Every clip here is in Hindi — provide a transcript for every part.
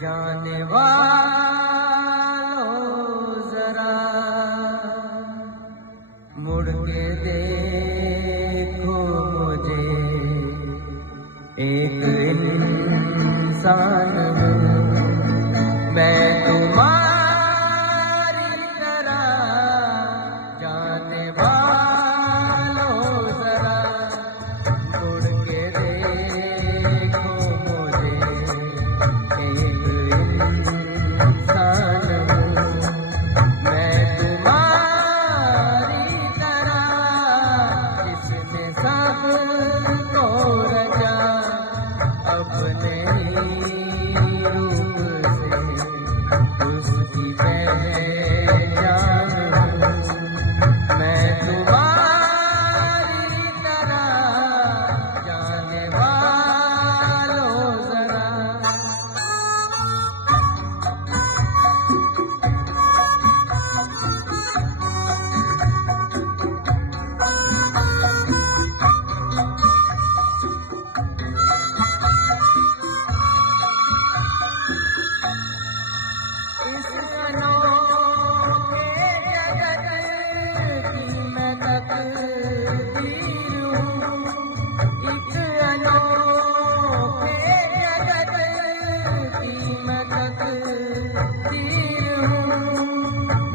जाने वालों जरा मुड़ के देखो मुझे, एक इंसान हूँ मैं तुम्हारी तरह। जाने वालों जरा मुड़ के देखो मुझे, एक इंसान हूँ मैं तुम्हारी तरह। जिसने सबको रचा अपने रूप से, उसकी पहचान हूँ मैं तुम्हारी तरह। जाने वालों जरा इस अनोखे जगत की मैं तकदीर हूँ। इस अनोखे जगत की मैं तकदीर हूँ।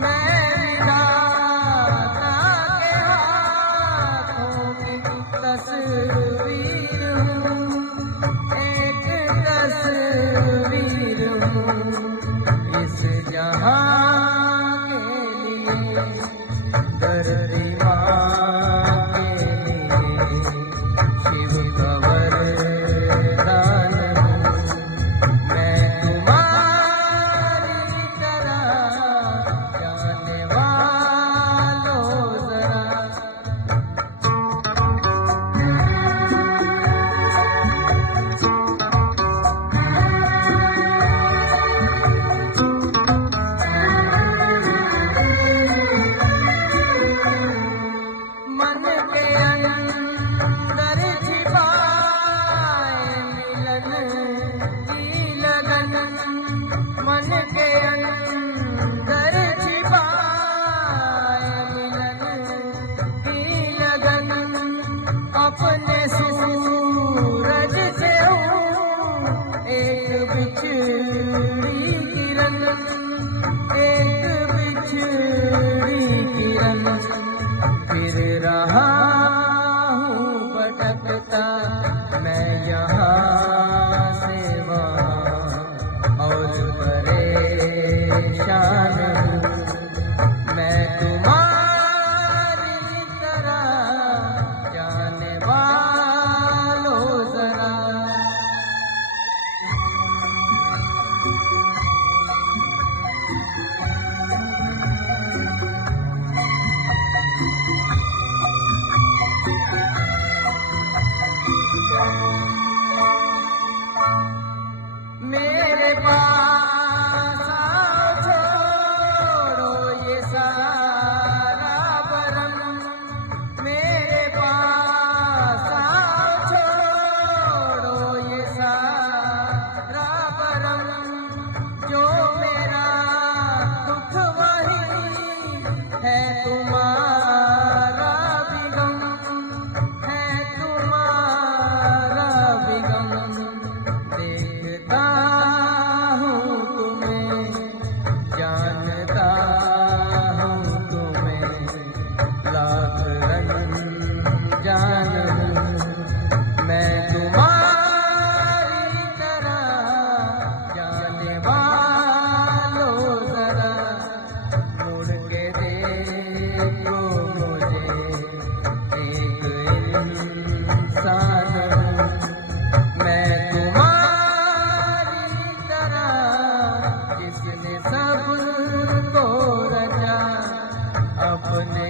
मैं विधाता के हाथों की तस्वीर हूँ, एक तस्वीर हूँ इस जहां के लिए, धरती माँ के लिए। शिव का वरदान हूँ मैं तुम्हारी तरह। जाने वालों जरा मन के अंदर छिपाए मिलन की लगन। मन के अंदर छिपाए मिलन की लगन। अपने सूरज से हूँ एक बिछड़ी किरण, एक बिछड़ी किरण। फिर रहा हूँ भटकता मैं यहाँ से वहाँ, और परेशान हूँ मैं तुम्हारी तरह। जाने वालों जरा मेरे पास आओ, छोड़ो ये सारा भरम। मेरे पास आओ, छोड़ो ये सारा भरम। जो मेरा दुख वही है तुम्हारा भी गम, है तुम्हारा भी गम। देखता हूँ तुम्हें, जानता हूँ तुम्हें, लाख अनजान हूँ मैं तुम्हारी तरह। जाने वालों जरा मुड़ के देखो मुझे, एक इंसान हूँ मैं तुम्हारी तरह। जिसने सबको रचा अपने